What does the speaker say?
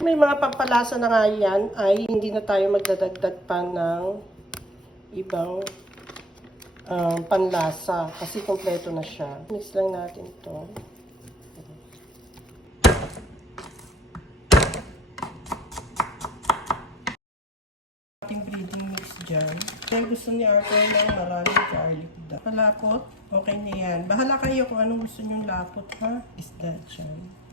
May mga pampalasa na nga yan ay hindi na tayo magdadagdag pa ng ibang panlasa kasi kompleto na siya. Mix lang natin to. Ating breading mix dyan. Kaya gusto ni Arthur ng maraming garlic da. Malapot, okay na yan. Bahala kayo kung anong gusto nyong lapot ha. Isda dyan.